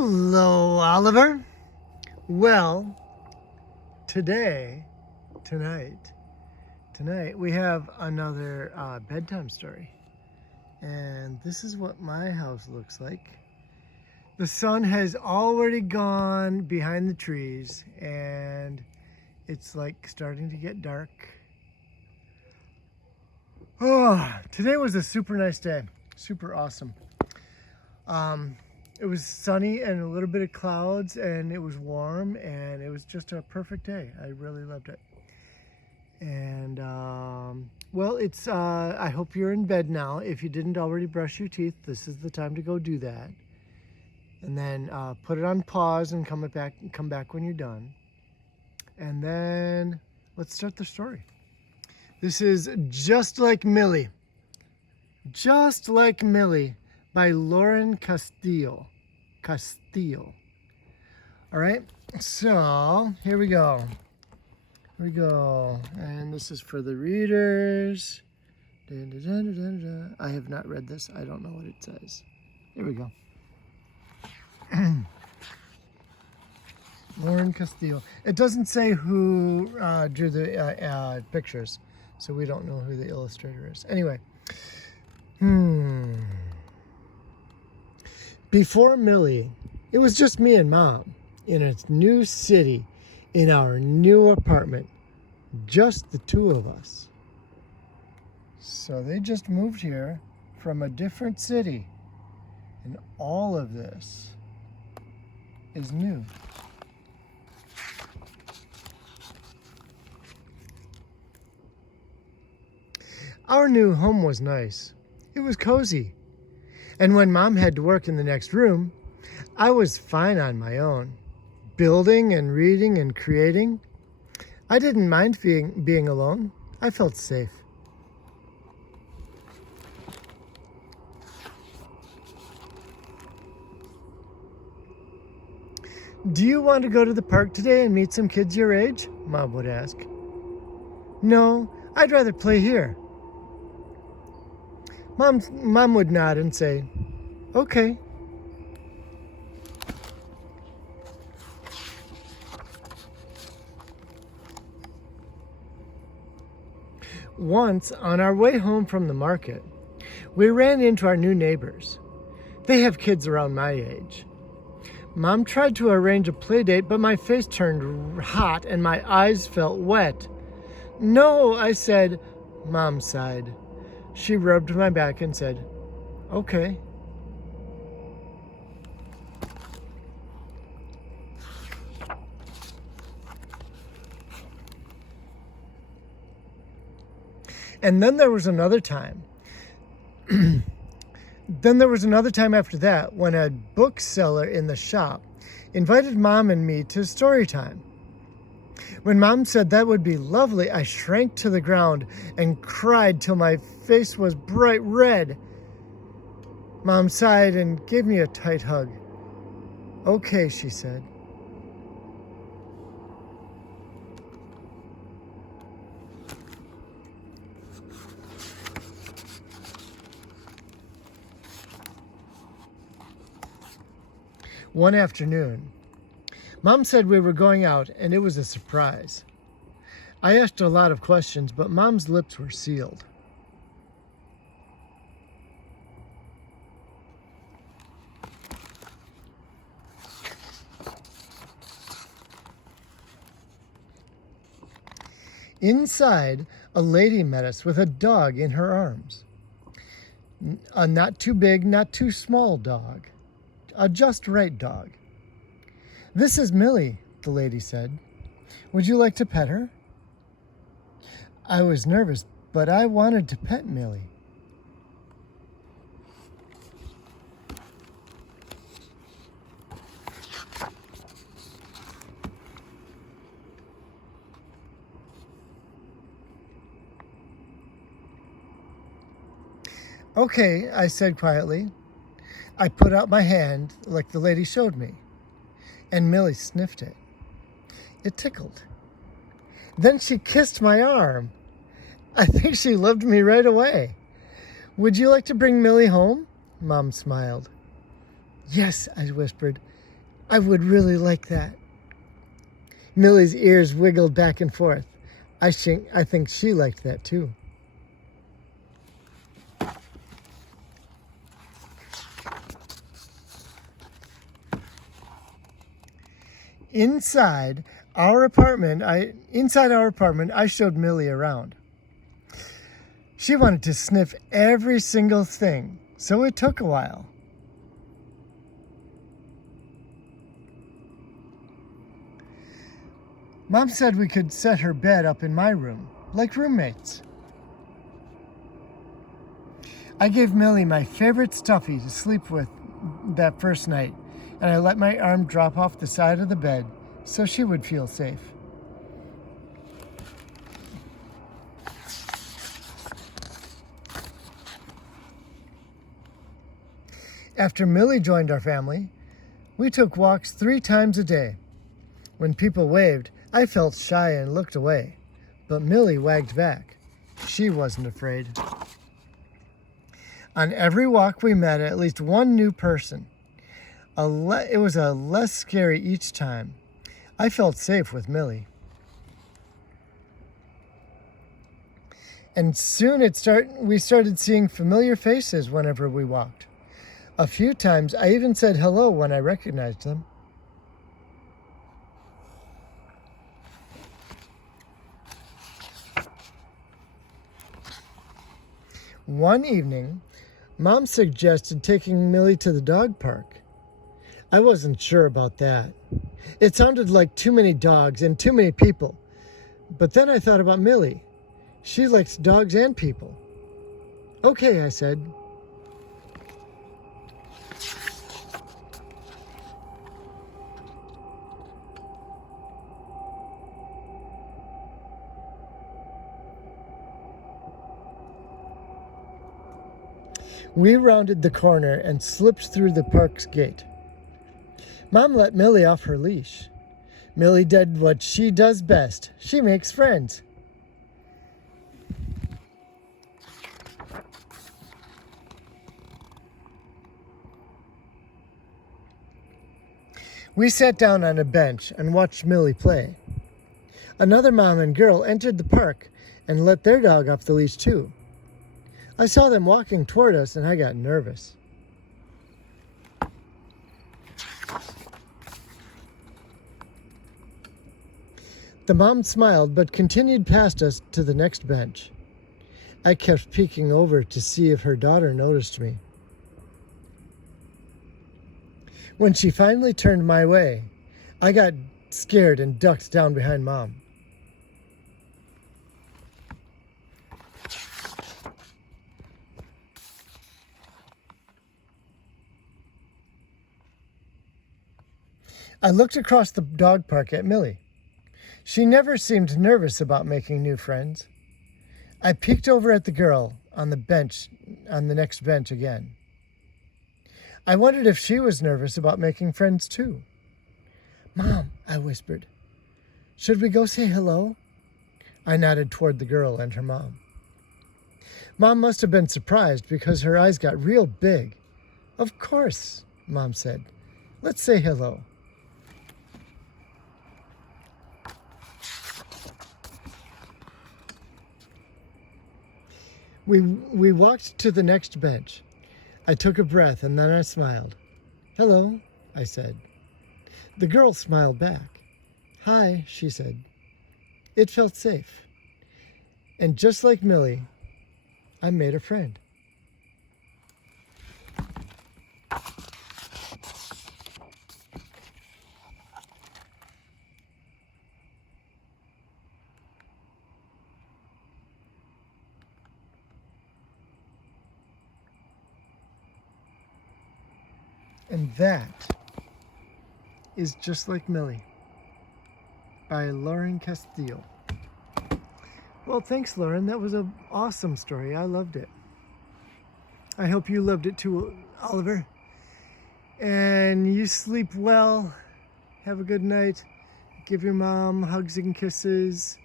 Hello, Oliver. Well, tonight, we have another bedtime story. And this is what my house looks like. The sun has already gone behind the trees and it's like starting to get dark. Oh, today was a super nice day. Super awesome. It was sunny and a little bit of clouds and it was warm and it was just a perfect day. I really loved it. And well, it's I hope you're in bed now. If you didn't already brush your teeth, this is the time to go do that. And then put it on pause and come back when you're done. And then let's start the story. This is Just Like Millie. Just Like Millie by Lauren Castillo. All right, so here we go. And this is for the readers. I have not read this. I don't know what it says. Here we go. Lauren Castillo. It doesn't say who drew the pictures, so we don't know who the illustrator is. Anyway. Before Millie, it was just me and Mom in a new city, in our new apartment, just the two of us. So they just moved here from a different city, and all of this is new. Our new home was nice. It was cozy. And when Mom had to work in the next room, I was fine on my own, building and reading and creating. I didn't mind being alone. I felt safe. Do you want to go to the park today and meet some kids your age? Mom would ask. No, I'd rather play here. Mom would nod and say, okay. Once, on our way home from the market, we ran into our new neighbors. They have kids around my age. Mom tried to arrange a play date, but my face turned hot and my eyes felt wet. No, I said. Mom sighed. She rubbed my back and said, okay. And then there was another time. After that when a bookseller in the shop invited Mom and me to story time. When Mom said that would be lovely, I shrank to the ground and cried till my face was bright red. Mom sighed and gave me a tight hug. Okay, she said. One afternoon, Mom said we were going out and it was a surprise. I asked a lot of questions, but Mom's lips were sealed. Inside, a lady met us with a dog in her arms. A not too big, not too small dog. A just right dog. This is Millie, the lady said. Would you like to pet her? I was nervous, but I wanted to pet Millie. Okay, I said quietly. I put out my hand like the lady showed me, and Millie sniffed it. It tickled. Then she kissed my arm. I think she loved me right away. Would you like to bring Millie home? Mom smiled. Yes, I whispered. I would really like that. Millie's ears wiggled back and forth. I think she liked that too. Inside our apartment, I showed Millie around. She wanted to sniff every single thing, so it took a while. Mom said we could set her bed up in my room, like roommates. I gave Millie my favorite stuffy to sleep with that first night, and I let my arm drop off the side of the bed so she would feel safe. After Millie joined our family, we took walks 3 times a day. When people waved, I felt shy and looked away, but Millie wagged back. She wasn't afraid. On every walk we met at least one new person. It was less scary each time. I felt safe with Millie. And soon we started seeing familiar faces whenever we walked. A few times I even said hello when I recognized them. One evening, Mom suggested taking Millie to the dog park. I wasn't sure about that. It sounded like too many dogs and too many people. But then I thought about Millie. She likes dogs and people. Okay, I said. We rounded the corner and slipped through the park's gate. Mom let Millie off her leash. Millie did what she does best. She makes friends. We sat down on a bench and watched Millie play. Another mom and girl entered the park and let their dog off the leash too. I saw them walking toward us and I got nervous. The mom smiled but continued past us to the next bench. I kept peeking over to see if her daughter noticed me. When she finally turned my way, I got scared and ducked down behind Mom. I looked across the dog park at Millie. She never seemed nervous about making new friends. I peeked over at the girl on the next bench again. I wondered if she was nervous about making friends too. Mom, I whispered, should we go say hello? I nodded toward the girl and her mom. Mom must have been surprised because her eyes got real big. Of course, Mom said. Let's say hello. We walked to the next bench. I took a breath and then I smiled. Hello, I said. The girl smiled back. Hi, she said. It felt safe. And just like Millie, I made a friend. And that is Just Like Millie by Lauren Castillo. Well, thanks, Lauren. That was an awesome story. I loved it. I hope you loved it too, Oliver. And you sleep well. Have a good night. Give your mom hugs and kisses.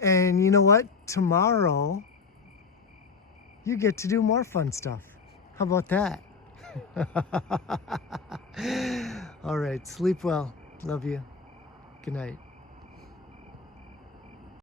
And you know what? Tomorrow, you get to do more fun stuff. How about that? All All right, sleep well. Love you. Good night.